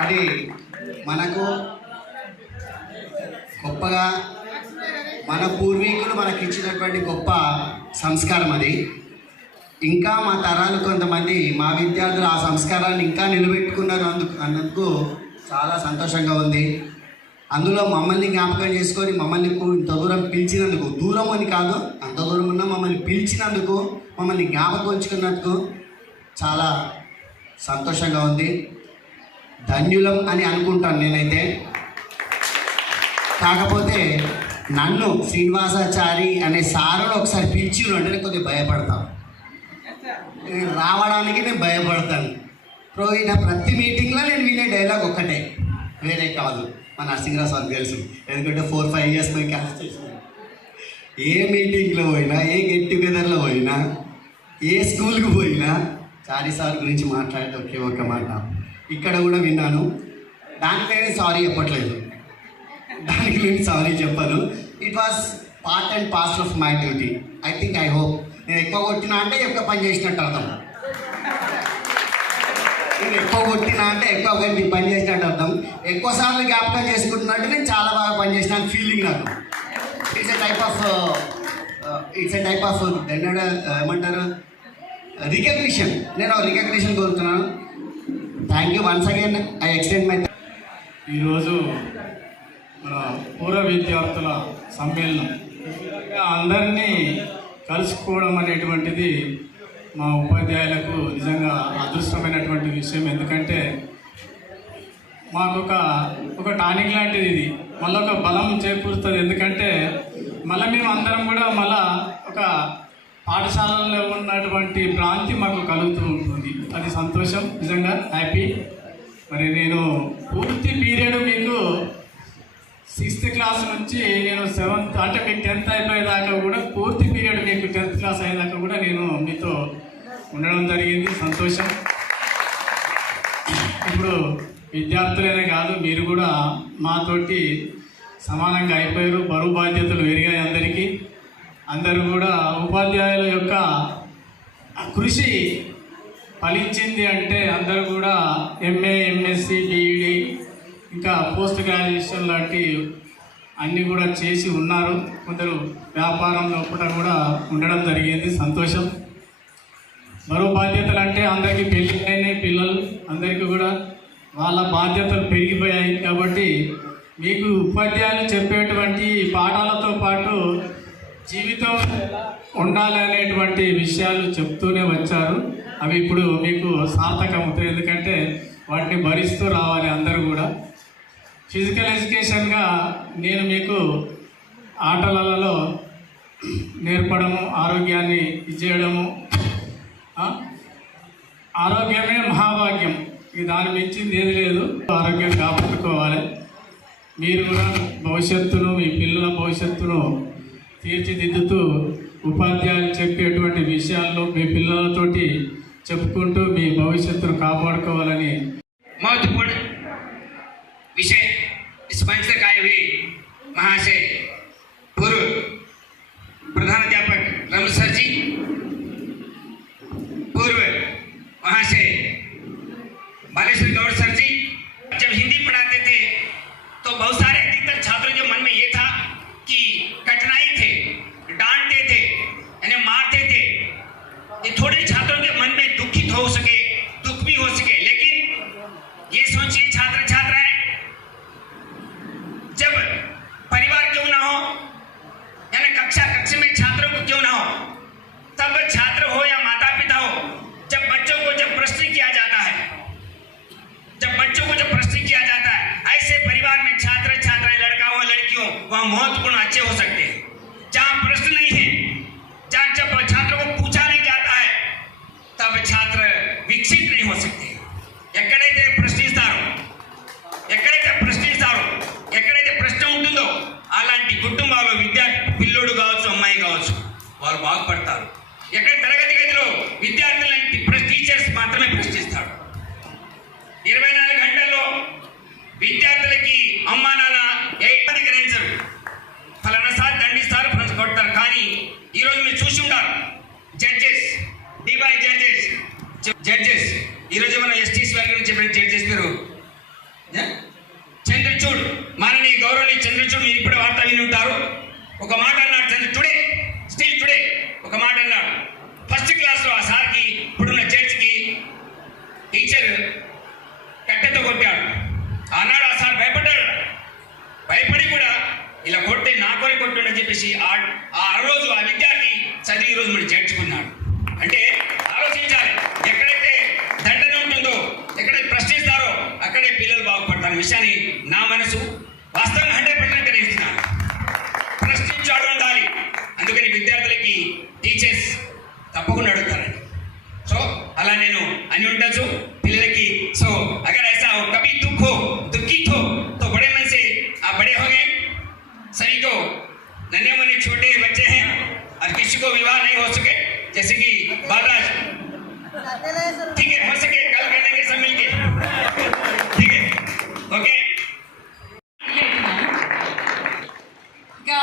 అది మనకు గొప్పగా మన పూర్వీకులు మనకి ఇచ్చినటువంటి గొప్ప సంస్కారం అది. ఇంకా మా తరాలు కొంతమంది మా విద్యార్థులు ఆ సంస్కారాన్ని ఇంకా నిలబెట్టుకున్నారు అందుకు అన్నందుకు చాలా సంతోషంగా ఉంది. అందులో మమ్మల్ని జ్ఞాపకం చేసుకొని మమ్మల్ని ఇంత దూరం పిలిచినందుకు దూరం అని కాదు అంత దూరం ఉన్న మమ్మల్ని పిలిచినందుకు మమ్మల్ని జ్ఞాపకం ఉంచుకున్నందుకు చాలా సంతోషంగా ఉంది. ధన్యులం అని అనుకుంటాను నేనైతే. కాకపోతే నన్ను శ్రీనివాసాచారి అనే సారులు ఒకసారి పిలిచి అంటే కొద్దిగా భయపడతాను రావడానికి నేను భయపడతాను. సో ప్రతి మీటింగ్లో నేను వినే డైలాగ్ ఒక్కటే. వేరే కాదు మా నరసింహరావు సార్ తెలుసు. ఎందుకంటే ఫోర్ ఫైవ్ ఇయర్స్ మేము క్లాస్ చేసినాం ఏ మీటింగ్లో పోయినా ఏ గెట్ టుగెదర్లో పోయినా ఏ స్కూల్కి పోయినా చారీ సార్ గురించి మాట్లాడితే ఒకే ఒక మాట. ఇక్కడ కూడా విన్నాను. దానికి నేను సారీ చెప్పట్లేదు. దానికి నేను సారీ చెప్పాను. It was part and parcel of my duty I think I hope నేను ఎక్కువ కొట్టినా అంటే ఎక్కువ పని చేసినట్టు అర్థం. నేను ఎక్కువ కొట్టినా అంటే ఎక్కువ గంటి పని చేసినట్టు అర్థం. ఎక్కువ సార్లు జ్ఞాపకం చేసుకుంటున్నా అంటే నేను చాలా బాగా పని చేసినా ఫీలింగ్ నాకు. It's a type of it's a type of ఏమంటారు? రికగ్నిషన్ నేను రికగ్నిషన్ కోరుతున్నాను. Thank you once again I extend my ఈరోజు మన పూర్వ విద్యార్థుల సమ్మేళనం. అందరినీ కలుసుకోవడం అనేటువంటిది మా ఉపాధ్యాయులకు నిజంగా అదృష్టమైనటువంటి విషయం. ఎందుకంటే మాకు ఒక ఒక టానిక్ లాంటిది ఇది. మళ్ళీ ఒక బలం చేకూరుతుంది. ఎందుకంటే మళ్ళీ మేము అందరం కూడా మళ్ళా ఒక పాఠశాలలో ఉన్నటువంటి భ్రాంతి మాకు కలుగుతూ ఉంటుంది. అది సంతోషం నిజంగా హ్యాపీ. మరి నేను పూర్తి పీరియడ్ మీకు సిక్స్త్ క్లాస్ నుంచి నేను సెవెంత్ అంటే మీకు టెన్త్ అయిపోయేదాకా కూడా పూర్తి పీరియడ్ మీకు టెన్త్ క్లాస్ అయ్యేదాకా కూడా నేను మీతో ఉండడం జరిగింది. సంతోషం. ఇప్పుడు విద్యార్థులైనా కాదు మీరు కూడా మాతోటి సమానంగా అయిపోయారు. బరువు బాధ్యతలు పెరిగాయి అందరికీ. అందరూ కూడా ఉపాధ్యాయుల యొక్క కృషి ఫలించింది అంటే అందరూ కూడా ఎంఏ ఎంఎస్సి బీఈడి ఇంకా పోస్ట్ గ్రాడ్యుయేషన్ లాంటి అన్నీ కూడా చేసి ఉన్నారు. కొందరు వ్యాపారంలో కూడా కూడా ఉండడం జరిగింది. సంతోషం. మరో బాధ్యతలు అంటే అందరికీ పెళ్ళి అయినాయి పిల్లలు. అందరికీ కూడా వాళ్ళ బాధ్యతలు పెరిగిపోయాయి కాబట్టి మీకు ఉపాధ్యాయులు చెప్పేటువంటి పాఠాలతో పాటు జీవితం ఉండాలి అనేటువంటి విషయాలు చెప్తూనే వచ్చారు. అవి ఇప్పుడు మీకు సార్థకం అవుతాయి. ఎందుకంటే వాటిని భరిస్తూ రావాలి అందరూ కూడా. ఫిజికల్ ఎడ్యుకేషన్గా నేను మీకు ఆటలలో నేర్పడము ఆరోగ్యాన్ని ఇచ్చేయడము ఆరోగ్యమే మహాభాగ్యం. ఇది దాని మించింది ఏది లేదు. ఆరోగ్యం కాపాడుకోవాలి. మీరు కూడా భవిష్యత్తును మీ పిల్లల భవిష్యత్తును తీర్చిదిద్దుతూ ఉపాధ్యాయులు చెప్పేటువంటి విషయాల్లో మీ పిల్లలతోటి చెప్పుకుంటూ మీ భవిష్యత్తును కాపాడుకోవాలని महत्वपूर्ण विषय इस मंच तक आए हुए महाशय पूर्व प्रधानाध्यापक रमन सर जी पूर्व महाशय बालेश्वर गौड़ महत्वपूर्ण अच्छे हो सकते हैं जहाँ प्रश्न नहीं है जहाँ जब छात्रों को पूछा नहीं जाता है तब छात्र विकसित नहीं हो सकते ఎక్కడైతే ప్రశ్నిస్తారో ఎక్కడైతే ప్రశ్నిస్తారో ఎక్కడైతే ప్రశ్న ఉంటుందో అలాంటి కుటుంబాల్లో విద్యార్థి పిల్లోడు కావచ్చు అమ్మాయి కావచ్చు వారు బాగుపడతారు దగ్గర నుంచి ఎప్పుడైతే చెక్ చేస్తారు? చంద్రచూడ్ మాననీయ గౌరవని చంద్రచూడ్ మీరు ఇప్పుడే వార్త విని ఉంటారు. ఒక మాట అన్నాడు చంద్ర టుడే స్టిల్ టుడే ఒక మాట అన్నాడు. ఫస్ట్ క్లాస్లో ఆ సార్కి ఇప్పుడున్న చర్చికి టీచర్ కట్టెతో కొట్టాడు. ఆనాడు ఆ సార్ భయపడ్డాడు. భయపడి కూడా ఇలా కొట్టి నా కొరే అని చెప్పేసి ఆ ఆ రోజు ఆ విద్యార్థి చదివి రోజు మనం చేర్చుకున్నాడు అంటే नहीं हो सके जैसे कि बालराज ठीक है हो सके कल कर लेंगे सब मिलके ठीक है ओके ఇక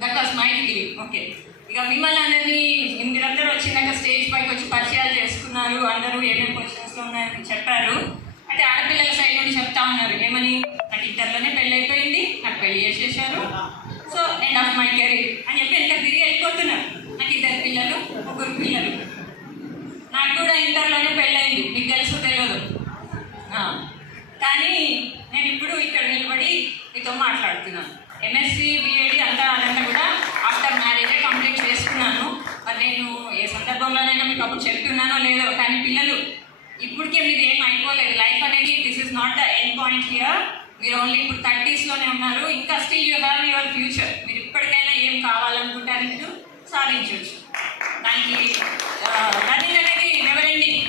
that was my feeling okay ఇక మిమ్మల్ని అందరినీ మీరందరూ వచ్చినాక స్టేజ్ పైకి వచ్చి పరిచయాలు చేసుకున్నారు అందరూ ఏమేమి క్వశ్చన్స్ ఉన్నాయని చెప్పారు అయితే ఆడపిల్లల సైడ్ నుండి చెప్తా ఉన్నారు ఏమని నాకు ఇంటర్లోనే పెళ్ళి అయిపోయింది నాకు పెళ్లి చేసేసారు so end of my career అని చెప్పి ఎంత తిరిగి వెళ్ళిపోతున్నారు నాకు ఇద్దరు పిల్లలు ముగ్గురు పిల్లలు. నాకు కూడా ఇంటర్లోనే పెళ్ళయింది మీకు తెలుసు తెలియదు కానీ నేను ఇప్పుడు ఇక్కడ నిలబడి మీతో మాట్లాడుతున్నాను. ఎంఎస్సి బిఏడి అంతా అదంతా కూడా ఆఫ్టర్ మ్యారేజే కంప్లీట్ చేసుకున్నాను. మరి నేను ఏ సందర్భంలోనైనా మీకు అప్పుడు చెప్తున్నానో లేదో కానీ పిల్లలు ఇప్పటికే మీరు ఏం అయిపోలేదు. లైఫ్ అనేది this is not the end point here మీరు ఓన్లీ ఇప్పుడు థర్టీస్లోనే ఉన్నారు. ఇంకా still you have your future మీరు ఇప్పటికైనా ఏం కావాలనుకుంటారు మీరు? సాధించవచ్చు. దానికి లర్నింగ్ uh, అనేది నెవర్ ఎండింగ్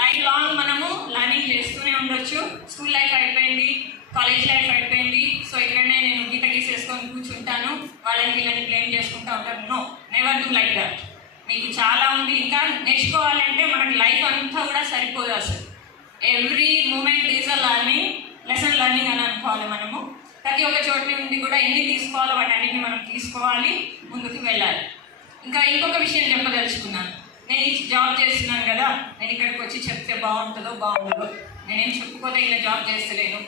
లైఫ్ లాంగ్ మనము లర్నింగ్ చేస్తూనే ఉండొచ్చు. స్కూల్ లైఫ్ అయిపోయింది కాలేజ్ లైఫ్ అయిపోయింది. సో ఇక్కడనే నేను గీత గీసేసుకొని కూర్చుంటాను. వాళ్ళని వీళ్ళని బ్లేమ్ చేసుకుంటూ ఉంటాను no never do like that మీకు చాలా ఉంది. ఇంకా నేర్చుకోవాలంటే మనకి లైఫ్ అంతా కూడా సరిపోదు అసలు. Every moment is a learning lesson learning అని అనుకోవాలి మనము. ప్రతి ఒక్క చోట నుండి కూడా ఎన్ని తీసుకోవాలో వాటి అన్నింటిని మనం తీసుకోవాలి ముందుకు వెళ్ళాలి. ఇంకా ఇంకొక విషయం చెప్పదలుచుకున్నాను. నేను ఈ జాబ్ చేస్తున్నాను కదా నేను ఇక్కడికి వచ్చి చెప్తే బాగుంటుందో బాగుండదో నేనేం చెప్పుకోతే ఇలా జాబ్ చేస్తలేను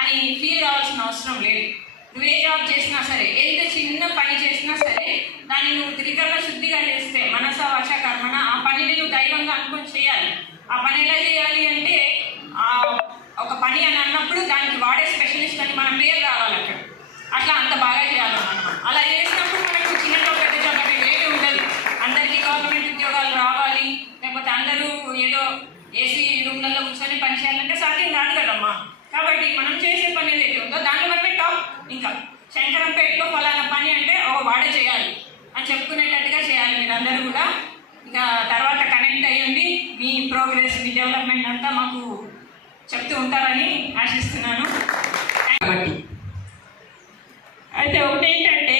అని ఫీల్ రావాల్సిన అవసరం లేదు. నువ్వు ఏ జాబ్ చేసినా సరే ఎంత చిన్న పని చేసినా సరే దాన్ని నువ్వు త్రికరణ శుద్ధిగా చేస్తే మనస వచ కర్మన ఆ పనిని నువ్వు దైవంగా అనుకొని చేయాలి. ఆ పని ఎలా చేయాలి అంటే ఆ ఒక పని అని అన్నప్పుడు దానికి వాడే స్పెషలిస్ట్ అని మన పేరు రావాలి అక్కడ. అట్లా అంత బాగా చేయాలన్నమాట. అలా చేసినప్పుడు మనకు చిన్న పెద్ద జాబ్ అనేది ఏమీ ఉండదు అందరికీ గవర్నమెంట్ ఉద్యోగాలు రావాలి లేకపోతే అందరూ ఏదో ఏసీ రూమ్లలో కూర్చొని పని చేయాలంటే సాధ్యం కాదు కదమ్మా. కాబట్టి మనం చేసే పని ఏదైతే ఉందో దాంట్లో మనమే టాప్ ఇంకా. శంకరంపేటలో ఫలానా పని అంటే ఓ వాడే చేయాలి. అని చెప్పుకునేటట్టుగా చేయాలి మీరందరూ కూడా. ఇంకా తర్వాత కనెక్ట్ అయ్యండి. మీ ప్రోగ్రెస్ మీ డెవలప్మెంట్ అంతా మాకు చెప్తూ ఉంటారని ఆశిస్తున్నాను. కాబట్టి. అయితే ఒకటేంటంటే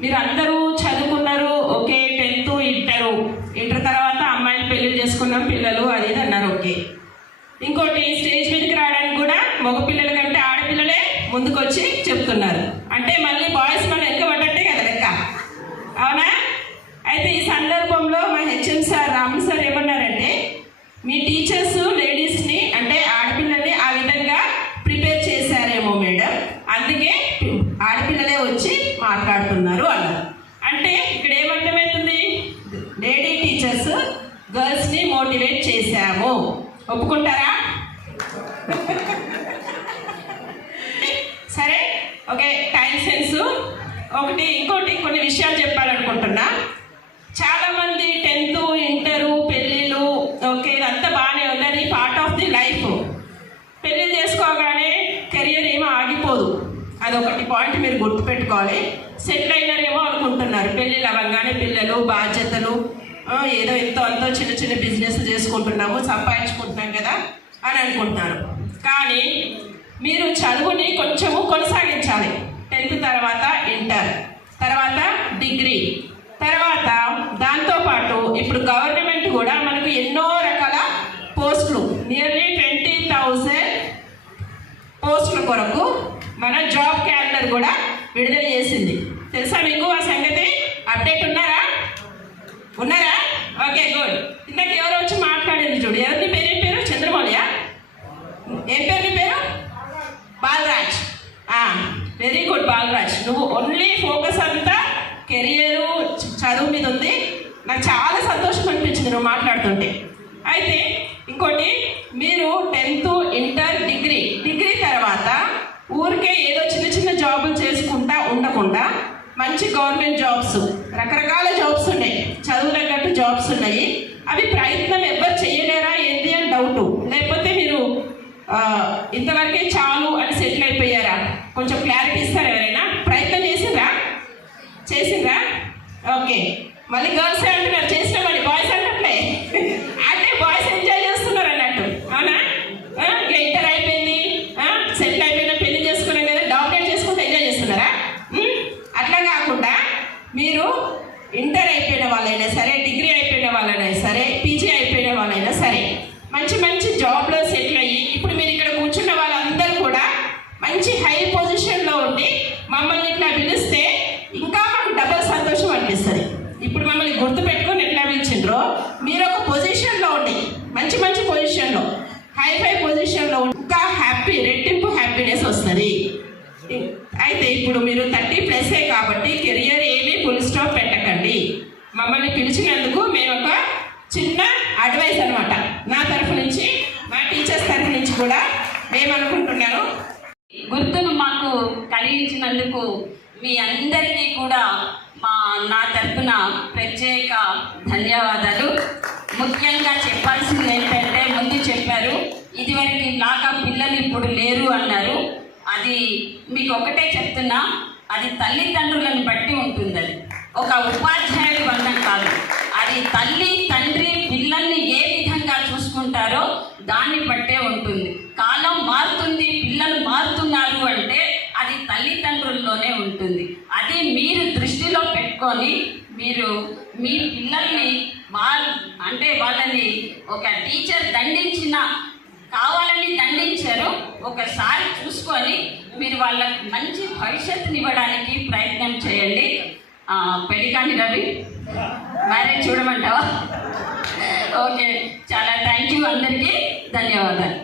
మీరు అందరూ చదువుకున్నారు ఓకే టెన్త్ ఇంటరు ఇంటర్ తర్వాత అమ్మాయిలు పెళ్ళి చేసుకున్నాం పిల్లలు అది ఇది అన్నారు ఓకే ఇంకోటి స్టేజ్ మీదకి రావడానికి కూడా మగ పిల్లల కంటే ఆడపిల్లలే ముందుకొచ్చి చెప్తున్నారు అంటే మళ్ళీ బాయ్స్ మన వెనక పడ్డట్టే కదా లెక్క అవునా అయితే ఈ సందర్భంలో మా హెచ్ఎం సార్ రామన్ సార్ ఏమన్నారంటే మీ టీచర్స్ లేడీస్ని అంటే ఆడపిల్లల్ని ఆ విధంగా ప్రిపేర్ చేశారేమో మేడం అందుకే ఆడపిల్లలే వచ్చి మాట్లాడుతున్నారు అన్నారు అంటే ఇక్కడ ఏమర్థమవుతుంది లేడీ టీచర్స్ గర్ల్స్ని మోటివేట్ చేశాము ఒప్పుకుంటారా సరే ఓకే టైం సెన్స్ ఒకటి ఇంకోటి కొన్ని విషయాలు చెప్పాలనుకుంటున్నా చాలా మంది టెన్త్ ఇంటరు పెళ్ళిళ్ళు ఓకే ఇదంతా బాగానే ఉందని పార్ట్ ఆఫ్ ది లైఫ్ పెళ్ళి చేసుకోగానే కెరియర్ ఏమో ఆగిపోదు అదొకటి పాయింట్ మీరు గుర్తుపెట్టుకోవాలి. సెటిల్ అయినారేమో అనుకుంటున్నారు. పెళ్ళిళ్ళు అవ్వగానే పిల్లలు బాధ్యతలు ఏదో ఎంతో అంతో చిన్న చిన్న బిజినెస్ చేసుకుంటున్నాము సంపాదించుకుంటున్నాం కదా అని అనుకుంటున్నారు. కానీ మీరు చదువుని కొంచెము కొనసాగించాలి. టెన్త్ తర్వాత ఇంటర్ తర్వాత డిగ్రీ తర్వాత దాంతోపాటు ఇప్పుడు గవర్నమెంట్ కూడా మనకు ఎన్నో రకాల పోస్టులు నియర్లీ ట్వంటీ థౌజండ్ పోస్టుల కొరకు మన జాబ్ క్యాలెండర్ కూడా విడుదల చేసింది తెలుసా మీకు ఆ సంగతి అప్డేట్ ఉన్నారా ఉన్నారా ఓకే గుడ్ ఇందాక ఎవరు వచ్చి మాట్లాడింది చూడు ఎవరిని పేరు ఏం పేరు చంద్రమౌళియా ఏం పేరు నీ పేరు? బాలరాజ్. Very good Balraj. నువ్వు ఓన్లీ ఫోకస్ అంతా కెరియర్ చదువు మీద ఉంది. నాకు చాలా సంతోషం అనిపించింది నువ్వు మాట్లాడుతుంటే. అయితే ఇంకోటి మీరు టెన్త్ ఇంటర్ డిగ్రీ డిగ్రీ తర్వాత ఊరికే ఏదో చిన్న చిన్న జాబులు చేసుకుంటా ఉండకుండా మంచి గవర్నమెంట్ జాబ్స్ రకరకాల జాబ్స్ ఉన్నాయి. చదువు తగ్గట్టు జాబ్స్ ఉన్నాయి. అవి ప్రయత్నం ఎవ్వరు చేయలేరా ఏంటి అని డౌట్ లేకపోతే మీరు ఇంతవరకే చాలు అని సెటిల్ అయిపోయారా? కొంచెం క్లారిటీ ఇస్తారా ఎవరైనా? ప్రయత్నం చేసిండ్రా? చేసిండ్రా? ఓకే. మళ్ళీ గర్ల్స్ అంటున్నారు చేసిన మరి బాయ్స్ అంటట్లే అంటే బాయ్స్ ఎంజాయ్ చేస్తున్నారు అన్నట్టు. అవునా? ఆ, ఇంటర్ అయిపోయింది. సెటిల్ అయిపోయిన పెళ్ళి చేసుకున్నాం కదా డామినేట్ చేసుకుంటే ఎంజాయ్ చేస్తున్నారా? అట్లా కాకుండా మీరు ఇంటర్ అయిపోయిన వాళ్ళైనా సరే డిగ్రీ అయిపోయిన వాళ్ళైనా సరే పీజీ అయిపోయిన వాళ్ళైనా సరే మంచి మంచి జాబ్ సెటిల్ అయ్యి ఇప్పుడు మీరు ఇక్కడ కూర్చున్న వాళ్ళందరూ కూడా మంచి హై పొజిషన్లో ఉండి మమ్మల్ని ఇట్లా పిలిస్తే ఇంకా మాకు డబల్ సంతోషం అనిపిస్తుంది ఇప్పుడు మమ్మల్ని గుర్తు పెట్టుకొని ఎట్లా పిలిచిండ్రో మీరు ఒక పొజిషన్లో ఉండి మంచి మంచి పొజిషన్లో హై ఫై పొజిషన్లో ఉండి ఇంకా హ్యాపీ రెట్టింపు హ్యాపీనెస్ వస్తుంది అయితే ఇప్పుడు మీరు థర్టీ ప్లస్ఏ కాబట్టి కెరియర్ ఏమీ ఫుల్ స్టాప్ పెట్టకండి. మమ్మల్ని పిలిచినందుకు మేము ఒక చిన్న అడ్వైస్ అనమాట నా తరఫు నుంచి మా టీచర్స్ తరఫు నుంచి కూడా మేము అనుకుంటున్నాను. గుర్తును మాకు కలిగించినందుకు మీ అందరికీ కూడా మా నా తరఫున ప్రత్యేక ధన్యవాదాలు. ముఖ్యంగా చెప్పాల్సింది ఏంటంటే ముందు చెప్పారు ఇదివరకు నాక పిల్లలు ఇప్పుడు లేరు అన్నారు. అది మీకు ఒకటే చెప్తున్నా అది తల్లిదండ్రులను బట్టి ఉంటుంది అది ఒక ఉపాధ్యాయుడి వల్ల కాదు. అది తల్లి తండ్రి పిల్లల్ని ఏ విధంగా చూసుకుంటారో దాన్ని బట్టే ఉంటుంది. కాలం మారుతుంది పిల్లలు మారుతున్నారు అంటే అది తల్లిదండ్రుల్లోనే ఉంటుంది. అది మీరు దృష్టిలో పెట్టుకొని మీరు మీ పిల్లల్ని వాళ్ళ అంటే వాళ్ళని ఒక టీచర్ దండించిన కావాలని దండించారు ఒకసారి చూసుకొని మీరు వాళ్ళకి మంచి భవిష్యత్తుని ఇవ్వడానికి ప్రయత్నం చేయండి. ఆ, పెళ్ళికాని రవి మ్యారేజ్ చూడమంటావా? ఓకే చాలా థ్యాంక్ యూ అందరికీ. ధన్యవాదాలు.